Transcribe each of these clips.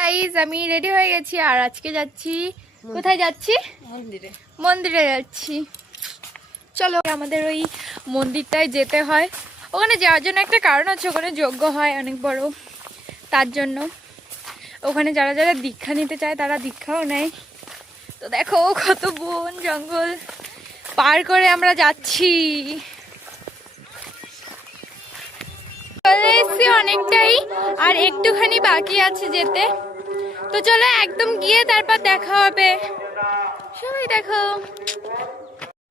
Guys আমি ready হয়ে গেছি আর আজকে যাচ্ছি কোথায় যাচ্ছি মন্দিরে যাচ্ছি। চলো আমাদের ওই মন্দিরটায় যেতে হয়, ওখানে যাওয়ার জন্য একটা কারণ আছে, ওখানে যজ্ঞ হয় অনেক বড়, তার জন্য ওখানে যারা যারা দীক্ষা নিতে চায় তারা দীক্ষাও নেয়। তো দেখো কত বন জঙ্গল পার করে আমরা যাচ্ছি, চলে এসছি অনেকটাই আর একটুখানি বাকি আছে যেতে। তো চলো একদম গিয়ে তারপর দেখা হবে, সবাই দেখো।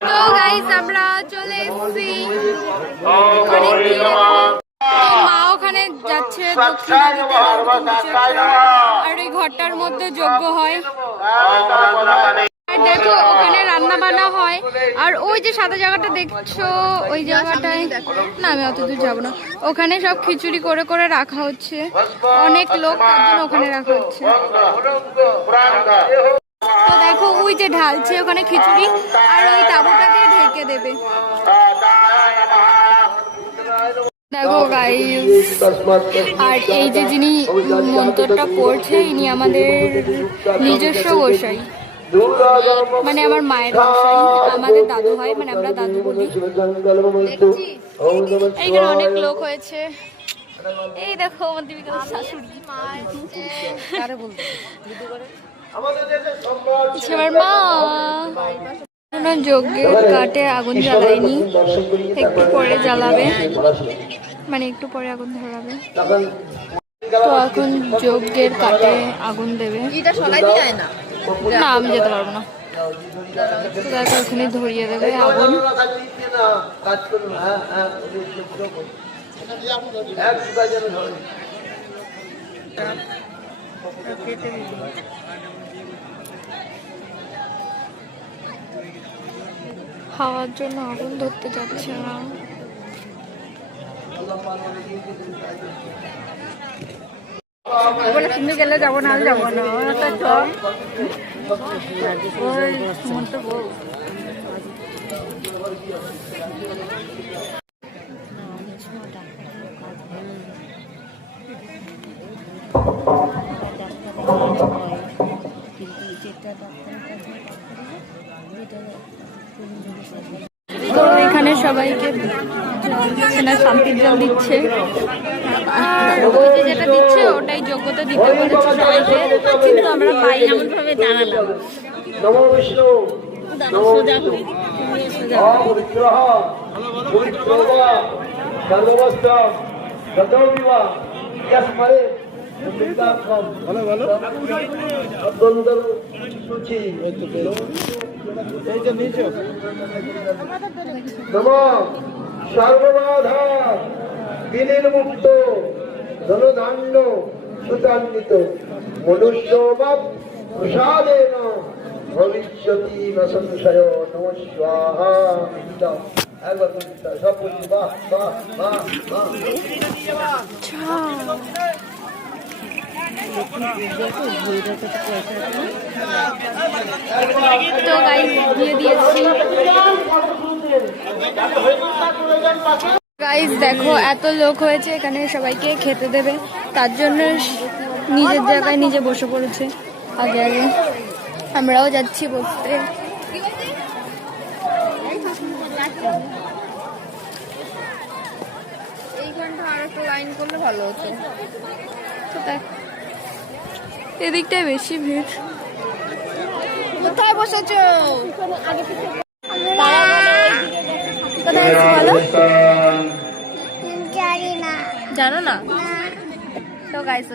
তো গাইস আমরা চলে এসছি, মা ওখানে যাচ্ছে দক্ষিণা দিতে আর ওই ঘরটার মধ্যে যজ্ঞ হয়। আর দেখো ওখানে রান্না বান্না হয় আর ওই যে সাদা জায়গাটা দেখছো ওই জায়গাটায় না, আমি অত দূর যাবো না, ওখানে সব খিচুড়ি করে করে রাখা হচ্ছে, অনেক লোক তার জন্য ওখানে রাখা হচ্ছে। তো দেখো ওই যে ঢালছে ওখানে খিচুড়ি আর ওই তাঁবুটা দিয়ে ঢেকে দেবে। দেখো গাইস, আর এই যে যিনি মন্ত্রটা পড়ছে ইনি আমাদের নিজস্ব গোসাই, মানে আমার মায়ের গোসাই, আমাদের দাদু হয়, মানে আমরা দাদু বলি। এইখানে অনেক লোক হয়েছে, এই দেখো আমার দীপিকার শাশুড়ি আমার মা। যজ্ঞের কাঠে আগুন জ্বালায়নি, একটু পরে জ্বালাবে, মানে একটু পরে আগুন ধরাবে। তো এখন যজ্ঞের কাঠে আগুন দেবে, না আমি যেতে পারবো না। দেখো ওখানে ধরিয়ে দেবে আগুন। খাওয়ার জন্য আগুন ধরতে যাচ্ছে না, তুমি গেলে যাবো না, আমি যাবো না। তো এখানে সবাইকে শান্তির জল দিচ্ছে, আর ওই যে যেটা দিচ্ছে ওটাই যোগ্যতা দিতে বলেছে সবাইকে, কিন্তু আমরা পাই এমন ভাবে দাঁড়ালাম। সর্ববাধা বিনির্মুক্ত ধনধান্য সুতান্বিত মনুষ্য প্রসাদেন ভবিষ্যতি ন সংশয় নমঃ স্বাহা। একবার সব বলছি বাহ বাহ বাহ বাহ। তো গাইস দিয়ে দিয়েছি। গাইস দেখো এত লোক হয়েছে, এখানে সবাইকে খেতে দেবে, তার জন্য নিজের জায়গায় নিজে বসে পড়েছে আগে আগে, আমরাও যাচ্ছি বসতে। এইখানটা আর একটু লাইন করলে ভালো হতো। তো দেখ এদিকটায় বেশি ভিড়। কোথায় বসেছ? জানো না? তো গাইস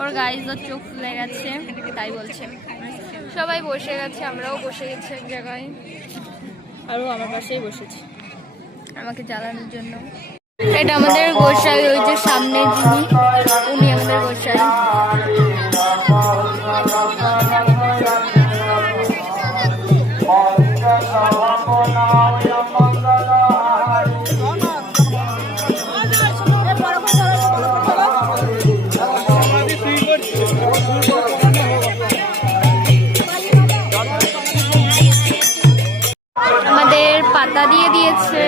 ওর গাইস ওর চোখ ফুলে গেছে তাই বলছে। সবাই বসে গেছে, আমরাও বসে গেছি এক জায়গায়, আরও আমার পাশেই বসেছি আমাকে জ্বালানোর জন্য। এটা আমাদের গোসাই, ওই যে সামনে যিনি উনি আমাদের গোসাই। আমাদের পাতা দিয়ে দিয়েছে,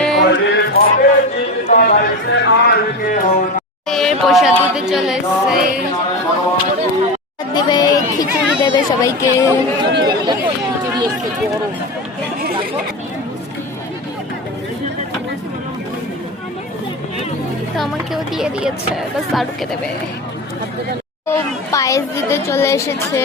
প্রসাদ দিতে চলে এসছে, দেবে খিচুড়ি দেবে সবাইকে। তো আমাকেও দিয়ে দিয়েছে, বাস লাডুকে দেবে। ও পায়েস দিতে চলে এসেছে।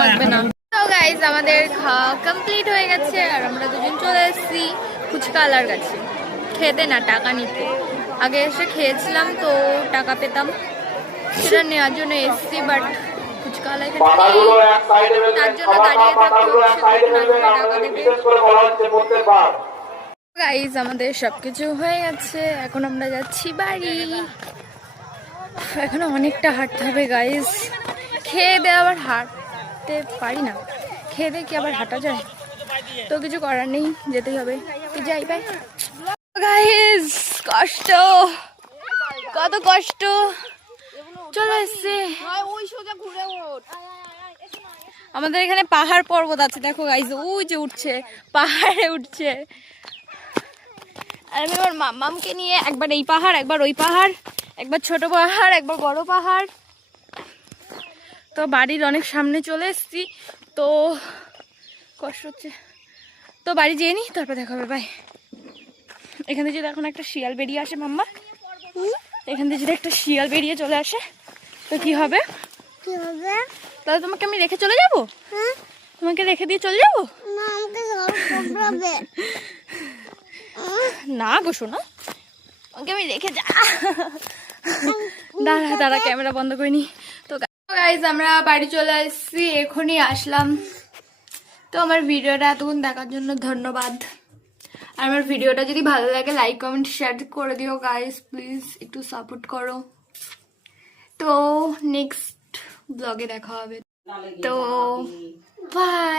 লাগবে না। তো গাইজ আমাদের খাওয়া কমপ্লিট হয়ে গেছে আর আমরা দুজন চলে এসেছি ফুচকাওয়ালার কাছে খেতে, না টাকা নিতে। আগে এসে খেয়েছিলাম তো টাকা পেতাম, সেটা নেওয়ার জন্য এসেছি, বাট ফুচকাওয়ালা এখানে নেই, তার জন্য দাঁড়িয়ে থাকতে হচ্ছে। গাইজ আমাদের সবকিছু হয়ে গেছে, এখন আমরা যাচ্ছি বাড়ি। এখনো অনেকটা হাঁটতে হবে গাইজ, খেয়ে দিয়ে আবার হাঁটতে পারি না, খেয়ে দিয়ে কি আবার হাঁটা যায়? তো কিছু করার নেই, যেতেই হবে। তো যাই ভাই গাইজ, কষ্ট, কত কষ্ট, চলে এসছে। আমাদের এখানে পাহাড় পর্বত আছে, দেখো গাইজ, ওই যে উঠছে, পাহাড়ে উঠছে। আর আমি আমার মাম্মামকে নিয়ে একবার এই পাহাড়, একবার ওই পাহাড়, একবার ছোট পাহাড়, একবার বড় পাহাড়। তো বাড়ির অনেক সামনে চলে এসেছি, তো কষ্ট হচ্ছে। তো বাড়ি যেয়ে নি, তারপর দেখা হবে, বাই। এখান থেকে যদি এখন একটা শিয়াল বেরিয়ে আসে মাম্মা, এখান থেকে যদি একটা শিয়াল বেরিয়ে চলে আসে তো কি হবে? তাহলে তোমাকে আমি রেখে চলে যাব? তোমাকে রেখে দিয়ে চলে যাবো? না গো শোনো, ওকে আমি রেখে যা। দাঁড়া দাঁড়া, ক্যামেরা বন্ধ করে নি। তো গাইজ আমরা বাড়ি চলে এসেছি, এখনই আসলাম। তো আমার ভিডিওটা এতক্ষণ দেখার জন্য ধন্যবাদ। আর আমার ভিডিওটা যদি ভালো লাগে লাইক কমেন্ট শেয়ার করে দিও গাইজ, প্লিজ একটু সাপোর্ট করো। তো নেক্সট ব্লগে দেখা হবে, তো বাই।